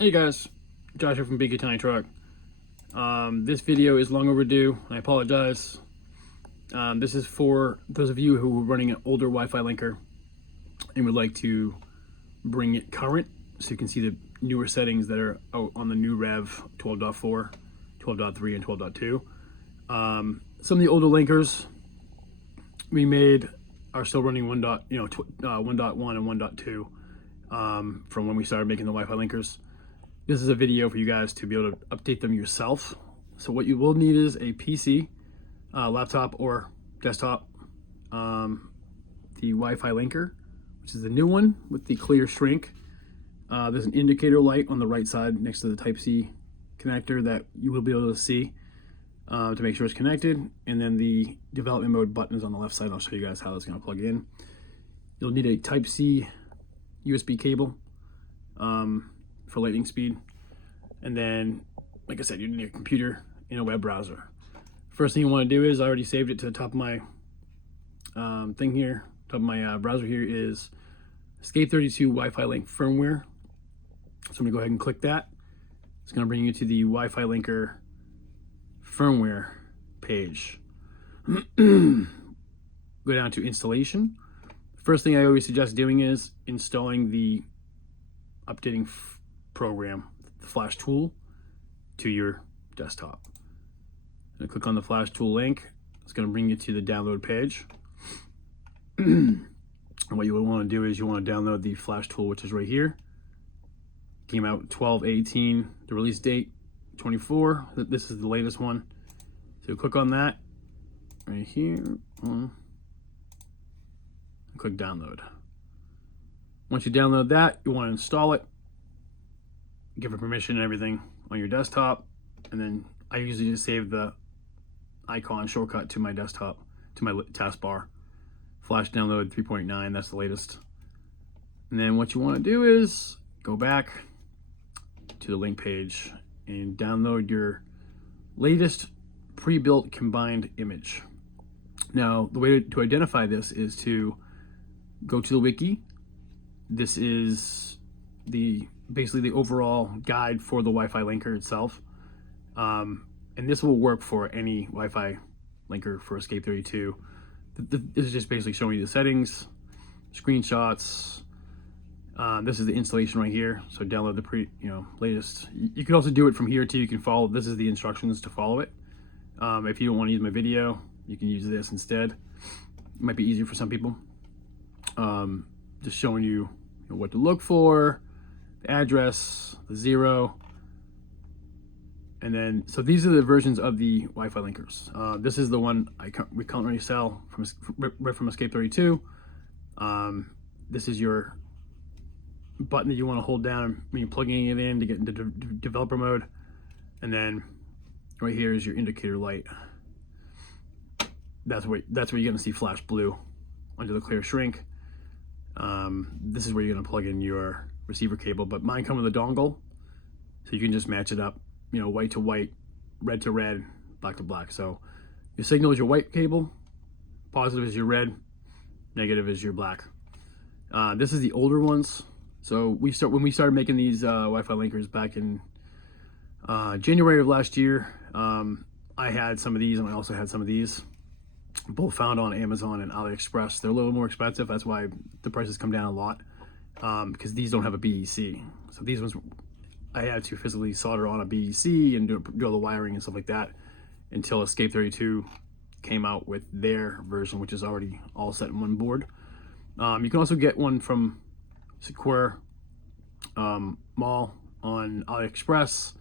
Hey guys, Joshua from BkTT Truck. This video is long overdue. I apologize. This is for those of you who are running an older Wi-Fi linker and would like to bring it current, so you can see the newer settings that are out on the new Rev 12.4, 12.3, and 12.2. Some of the older linkers we made are still running 1.1 and 1.2 from when we started making the Wi-Fi linkers. This is a video for you guys to be able to update them yourself. So what you will need is a PC, laptop or desktop, the Wi-Fi linker, which is the new one with the clear shrink. There's an indicator light on the right side next to the Type-C connector that you will be able to see to make sure it's connected. And then the development mode button is on the left side. I'll show you guys how it's going to plug in. You'll need a Type-C USB cable for lightning speed, and then, like I said, you need a computer and a web browser. First thing you want to do is, I already saved it to the top of my thing here, top of my browser here, is BkTT Wi-Fi link firmware. So I'm gonna go ahead and click that. It's gonna bring you to the Wi-Fi linker firmware page. Go down to installation. First thing I always suggest doing is installing the updating program, the Flash tool, to your desktop. And click on the Flash tool link. It's going to bring you to the download page. And what you would want to do is you want to download the Flash tool, which is right here. Came out 12/18, the release date 24. This is the latest one. So click on that right here. Click download. Once you download that, you want to install it, give it permission and everything on your desktop, and then I usually just save the icon shortcut to my desktop, to my taskbar. Flash download 3.9, that's the latest. And then what you want to do is go back to the link page and download your latest pre-built combined image. Now, the way to identify this is to go to the wiki. This is basically the overall guide for the Wi-Fi linker itself. And this will work for any Wi-Fi linker for BkTT. This is just basically showing you the settings, screenshots. This is the installation right here. So download the latest. You can also do it from here too. You can follow. This is the instructions to follow it. If you don't want to use my video, you can use this instead. It might be easier for some people. Just showing you what to look for, the address, the 0, and then, so these are the versions of the Wi-Fi linkers. This is the one we currently sell from BkTT. This is your button that you want to hold down when you're plugging it in to get into developer mode, and then right here is your indicator light. That's where you're going to see flash blue under the clear shrink. This is where you're going to plug in your receiver cable, but mine come with a dongle, so you can just match it up, white to white, red to red, black to black. So your signal is your white cable, positive is your red, negative is your black. This is the older ones. So when we started making these Wi-Fi linkers back in January of last year, I had some of these and I also had some of these. Both found on Amazon and AliExpress. They're a little more expensive. That's why the prices come down a lot, because these don't have a BEC. So these ones, I had to physically solder on a BEC and do all the wiring and stuff like that until BkTT came out with their version, which is already all set in one board. You can also get one from Square Mall on AliExpress.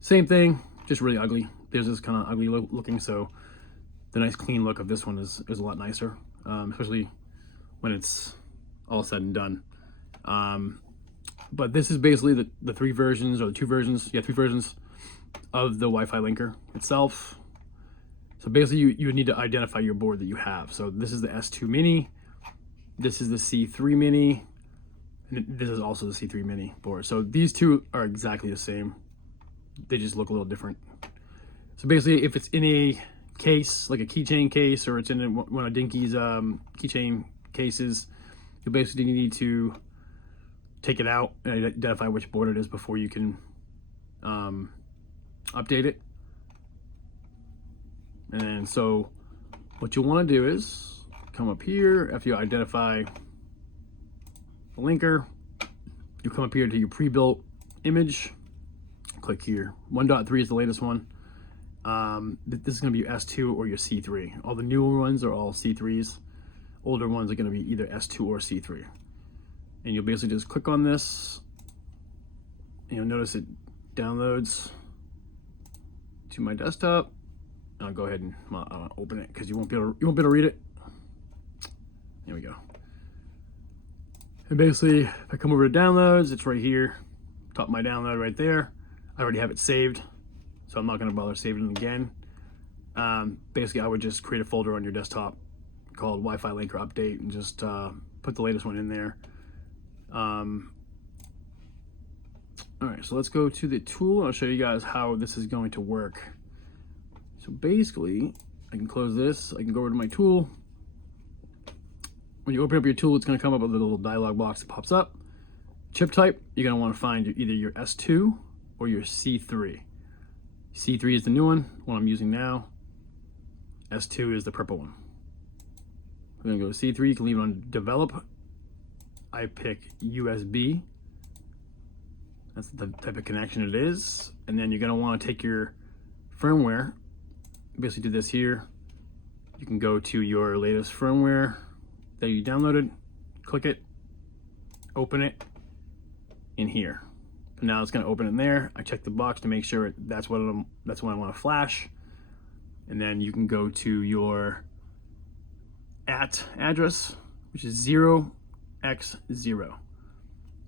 Same thing, just really ugly. There's this kind of ugly looking, so the nice clean look of this one is a lot nicer, especially when it's all said and done. But this is basically the three versions, or the two versions, three versions of the Wi-Fi linker itself. So basically you would need to identify your board that you have. So this is the S2 Mini, this is the C3 Mini, and this is also the C3 Mini board. So these two are exactly the same. They just look a little different. So basically, if it's in a case, like a keychain case, or it's in one of Dinky's keychain cases, you basically need to take it out and identify which board it is before you can update it. And so what you want to do is come up here. After you identify the linker, you come up here to your pre-built image, click here. 1.3 is the latest one. This is going to be your S2 or your C3. All the newer ones are all C3s. Older ones are going to be either S2 or C3. And you'll basically just click on this, and you'll notice it downloads to my desktop. I'll go ahead and open it because you won't be able to read it. Here we go. And basically, if I come over to downloads, it's right here, top of my download right there. I already have it saved, so I'm not going to bother saving it again. Basically, I would just create a folder on your desktop called Wi-Fi Linker Update and just put the latest one in there. All right, so let's go to the tool. I'll show you guys how this is going to work. So basically, I can close this. I can go over to my tool. When you open up your tool, it's going to come up with a little dialog box that pops up. Chip type, you're going to want to find either your S2 or your C3. C3 is the new one I'm using now. S2 is the purple one. We're going to go to C3. You can leave it on develop. I pick USB. That's the type of connection it is. And then you're going to want to take your firmware. Basically do this here. You can go to your latest firmware that you downloaded, click it, open it in here. And now it's going to open in there. I check the box to make sure that's what I want to flash. And then you can go to your address, which is 0x0.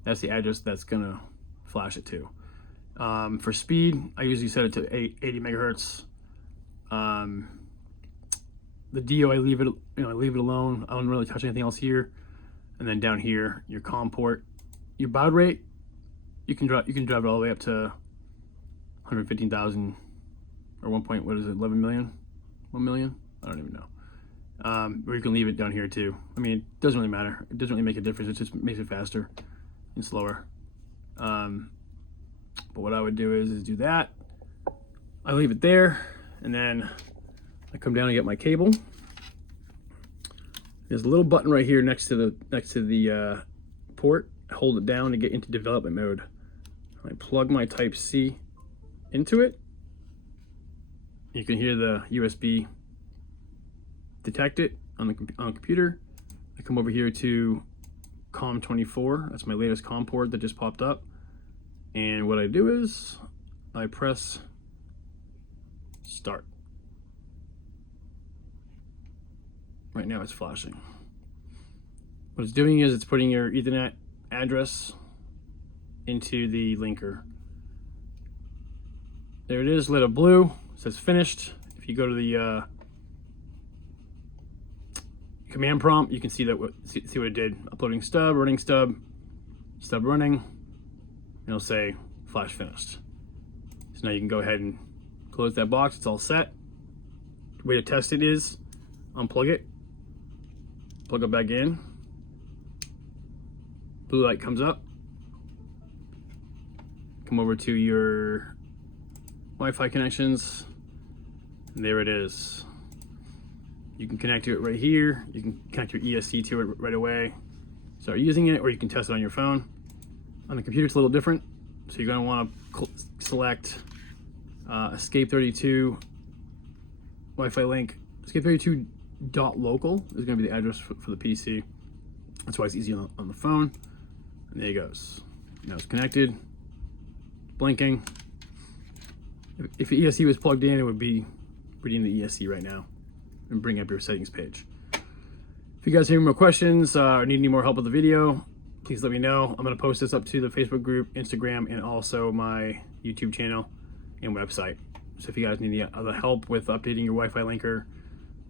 That's the address that's going to flash it to. For speed, I usually set it to 80 megahertz. The DO, I leave it alone. I don't really touch anything else here. And then down here, your COM port, your baud rate, you can drive it all the way up to 115,000 or 11 million? 1 million? I don't even know. Or you can leave it down here too. I mean, it doesn't really matter. It doesn't really make a difference. It just makes it faster and slower. But what I would do is do that. I leave it there, and then I come down and get my cable. There's a little button right here next to the port. I hold it down to get into development mode. I plug my Type-C into it. You can hear the USB detect it on the computer. I come over here to COM24. That's my latest COM port that just popped up. And what I do is I press start. Right now it's flashing. What it's doing is it's putting your Ethernet address into the linker. There it is, lit up blue, it says finished. If you go to the command prompt, you can see what it did. Uploading stub, running stub, stub running, and it'll say flash finished. So now you can go ahead and close that box, it's all set. The way to test it is unplug it, plug it back in, blue light comes up, come over to your Wi-Fi connections, and there it is. You can connect to it right here. You can connect your ESC to it right away, start using it, or you can test it on your phone. On the computer it's a little different, so you're going to want to select Escape32 Wi-Fi link. Escape32.local is going to be the address for the PC. That's why it's easy on the phone. And there it goes. Now it's connected, blinking. If the ESC was plugged in, it would be reading the ESC right now and bring up your settings page. If you guys have any more questions or need any more help with the video, please let me know. I'm going to post this up to the Facebook group, Instagram, and also my YouTube channel and website. So if you guys need any other help with updating your Wi-Fi linker,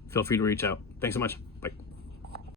feel free to reach out. Thanks so much.